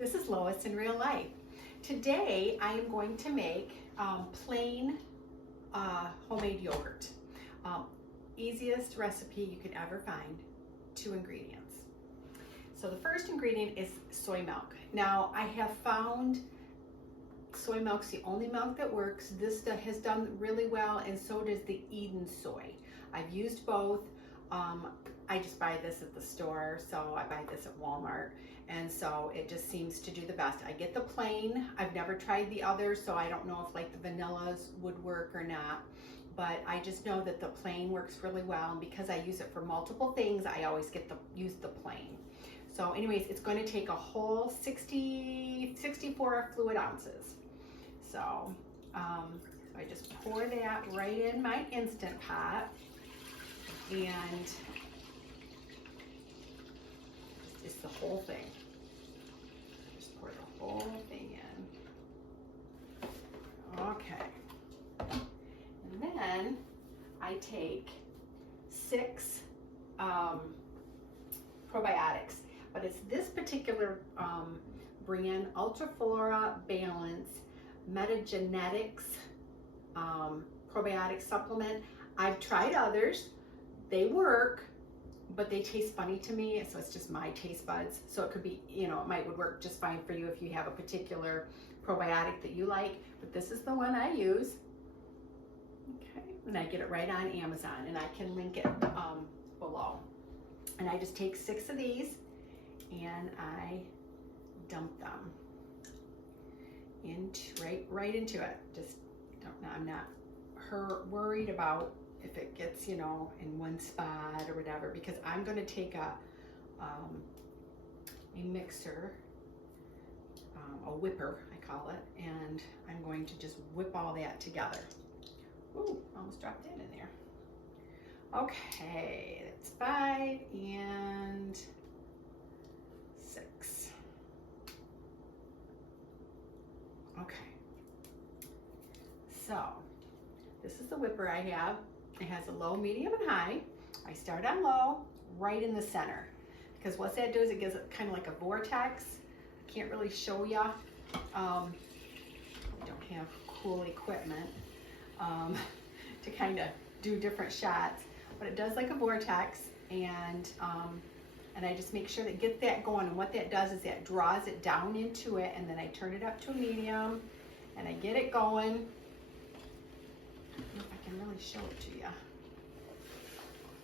This is Lois in real life. Today I am going to make plain homemade yogurt. Easiest recipe you could ever find, 2 ingredients. So the first ingredient is soy milk. Now I have found soy milk's the only milk that works. This has done really well, and so does the Eden soy. I've used both. I just buy this at the store, so I buy this at Walmart, and so it just seems to do the best. I get the plain. I've never tried the others, so I don't know if like the vanillas would work or not, but I just know that the plain works really well, and because I use it for multiple things, I always use the plain. So anyways, it's going to take a whole 64 fluid ounces. So I just pour that right in my Instant Pot, and it's the whole thing. Just pour the whole thing in. Okay. And then I take 6 probiotics, but it's this particular brand, Flora Balance Metagenics probiotic supplement. I've tried others. They work, but they taste funny to me, so it's just my taste buds. So it could be, you know, it would work just fine for you if you have a particular probiotic that you like, but this is the one I use. Okay, and I get it right on Amazon, and I can link it below. And I just take 6 of these, and I dump them right into it. Just I'm not worried about if it gets, you know, in one spot or whatever, because I'm going to take a mixer, a whipper I call it, and I'm going to just whip all that together. Ooh, almost dropped that in there. Okay, that's 5 and 6. Okay, so this is the whipper I have. It has a low, medium, and high. I start on low, right in the center, because what that does, it gives it kind of like a vortex. I can't really show you. I don't have cool equipment to kind of do different shots, but it does like a vortex, and I just make sure to get that going. And what that does is that draws it down into it, and then I turn it up to a medium, and I get it going. I don't know if I can really show it to you.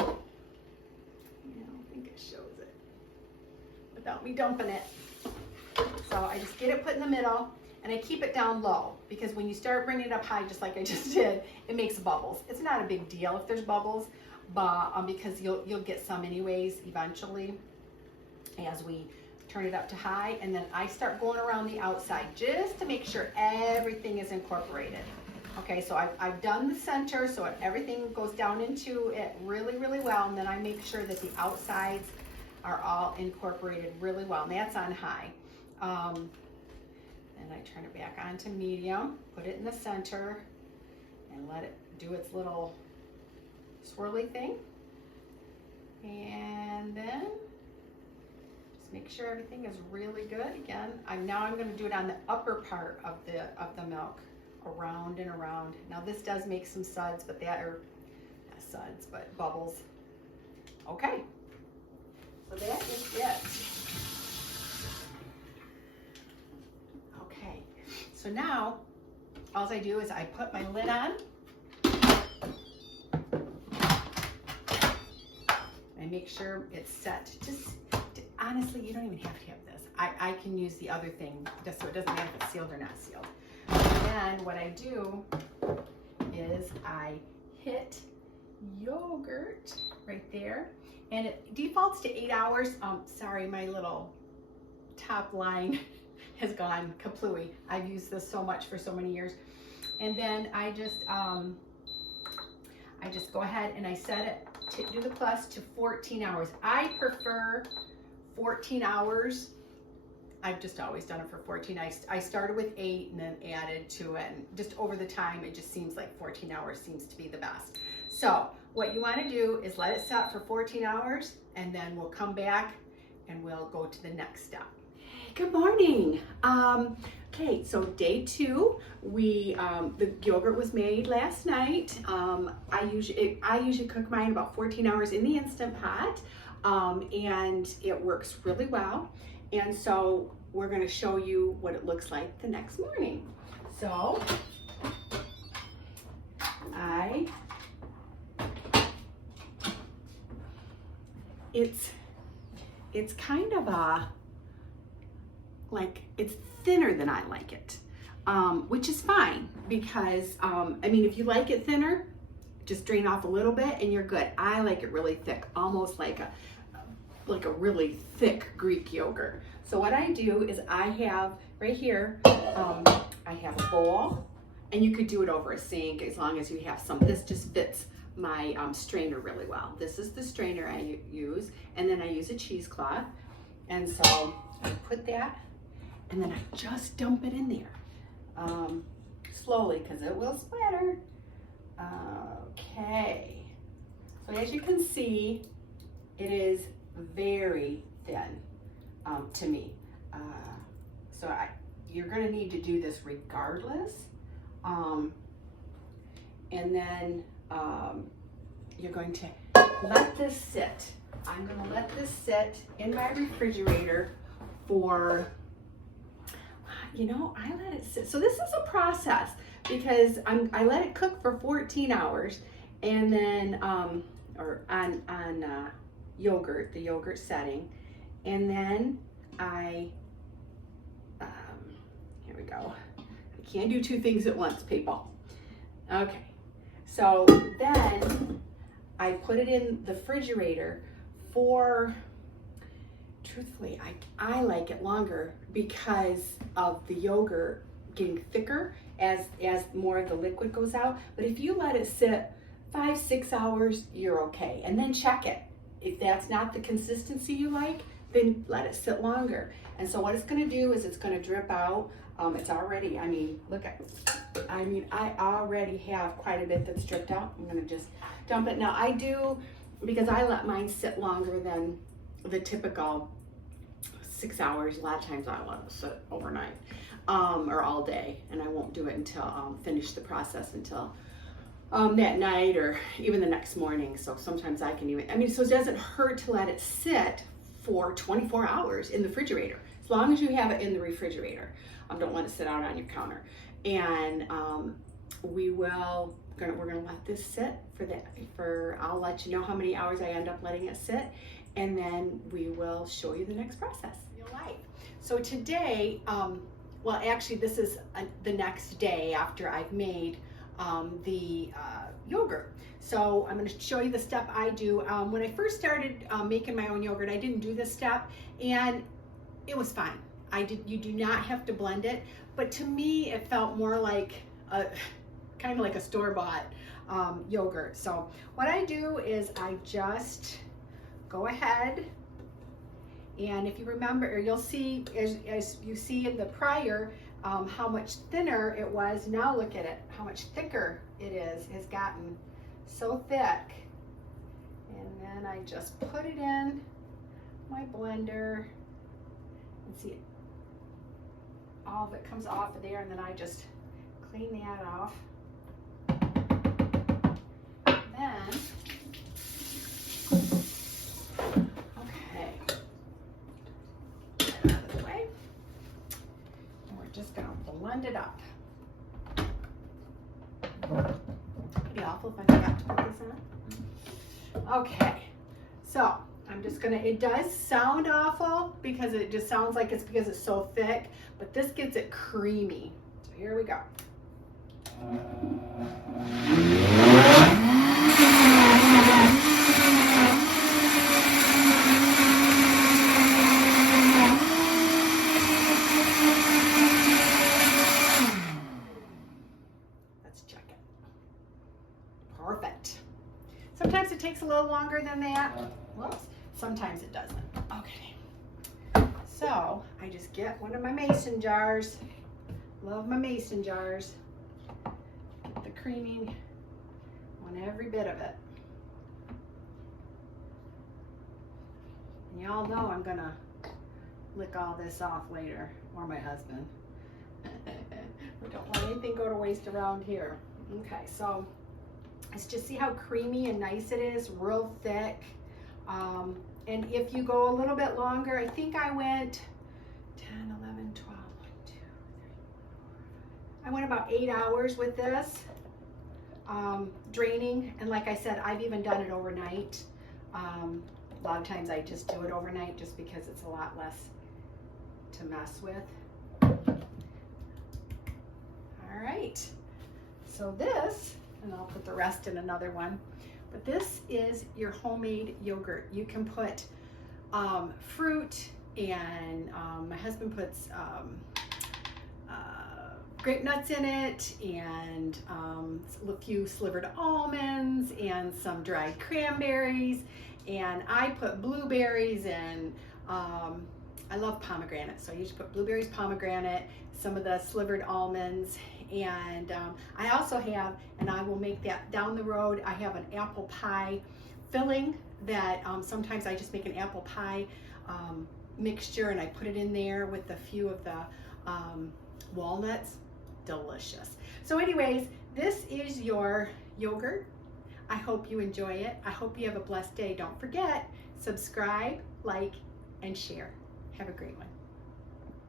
Yeah, I don't think it shows it without me dumping it. So I just get it put in the middle, and I keep it down low, because when you start bringing it up high, just like I just did, it makes bubbles. It's not a big deal if there's bubbles, but because you'll get some anyways eventually as we turn it up to high. And then I start going around the outside just to make sure everything is incorporated. Okay, so I've done the center, so everything goes down into it really, really well, and then I make sure that the outsides are all incorporated really well, and that's on high. And I turn it back on to medium, put it in the center, and let it do its little swirly thing. And then just make sure everything is really good. Again, now I'm going to do it on the upper part of the milk, around and around. Now this does make some suds, but that are not suds, but bubbles. Okay, so that is it. Okay, so now all I do is I put my lid on. I make sure it's set. Honestly, you don't even have to have this. I can use the other thing just so it doesn't matter if it's sealed or not sealed. And then what I do is I hit yogurt right there, and it defaults to 8 hours. Sorry, my little top line has gone kaplooey. I've used this so much for so many years. And then I just go ahead and I set it to do the plus to 14 hours. I prefer 14 hours. I've just always done it for 14. I started with 8 and then added to it, and just over the time, it just seems like 14 hours seems to be the best. So what you want to do is let it set for 14 hours, and then we'll come back and we'll go to the next step. Good morning. Okay, so day 2, the yogurt was made last night. I usually cook mine about 14 hours in the Instant Pot, and it works really well. And so we're going to show you what it looks like the next morning. So it's kind of it's thinner than I like it, which is fine because, I mean, if you like it thinner, just drain off a little bit and you're good. I like it really thick, almost like a really thick Greek yogurt. So what I do is I have right here, I have a bowl, and you could do it over a sink as long as you have some. This just fits my strainer really well. This is the strainer I use, and then I use a cheesecloth. And so I put that, and then I just dump it in there, slowly, because it will splatter. Okay, so as you can see, it is very thin to me. So you're gonna need to do this regardless. And then you're going to let this sit. I'm gonna let this sit in my refrigerator for, I let it sit. So this is a process because I let it cook for 14 hours and then, or on yogurt, the yogurt setting. And then here we go. I can't do 2 things at once, people. Okay, so then I put it in the refrigerator for, truthfully, I like it longer because of the yogurt getting thicker as more of the liquid goes out. But if you let it sit 5-6 hours, you're okay. And then check it. If that's not the consistency you like, then let it sit longer. And so what it's gonna do is it's gonna drip out. It's already, I mean, I already have quite a bit that's dripped out. I'm gonna just dump it. Now I do, because I let mine sit longer than the typical 6 hours. A lot of times I let it sit overnight, or all day, and I won't do it until, finish the process until that night or even the next morning. So sometimes I can even, so it doesn't hurt to let it sit for 24 hours in the refrigerator, as long as you have it in the refrigerator. Don't let it sit out on your counter. And we're gonna let this sit I'll let you know how many hours I end up letting it sit, and then we will show you the next process. Real life. So today, well, actually this is the next day after I've made the yogurt. So I'm going to show you the step I do. When I first started making my own yogurt, I didn't do this step, and it was fine. You do not have to blend it, but to me it felt more like kind of like a store-bought yogurt. So what I do is I just go ahead, and if you remember, or you'll see as you see in the prior how much thinner it was. Now look at it, how much thicker it is. It's gotten so thick. And then I just put it in my blender and see it. All of it comes off of there, and then I just clean that off. Then, okay, get that out of the way. And we're just gonna blend it up. It'd be awful if I forgot to put this on. Okay, so I'm just gonna, it does sound awful because it just sounds like it's because it's so thick, but this gets it creamy. So here we go. Let's check it. Perfect. Sometimes it takes a little longer than that. Whoops. Sometimes it doesn't. Okay. So I just get one of my mason jars. Love my mason jars. Get the creaming on every bit of it. And Y'all know I'm gonna lick all this off later, or my husband. We don't want anything go to waste around here. Okay, so let's just see how creamy and nice it is, real thick. And if you go a little bit longer, I think I went 10, 11, 12, 1, 2, 3, 4, 5. I went about 8 hours with this, draining. And like I said, I've even done it overnight. A lot of times I just do it overnight just because it's a lot less to mess with. All right, so this, and I'll put the rest in another one, but this is your homemade yogurt. You can put fruit, and my husband puts grape nuts in it, and a few slivered almonds, and some dried cranberries, and I put blueberries, and I love pomegranate, so you just put blueberries, pomegranate, some of the slivered almonds, and I also have, and I will make that down the road, I have an apple pie filling that sometimes I just make an apple pie mixture, and I put it in there with a few of the walnuts. Delicious. So anyways, this is your yogurt. I hope you enjoy it. I hope you have a blessed day. Don't forget, subscribe, like, and share. Have a great one.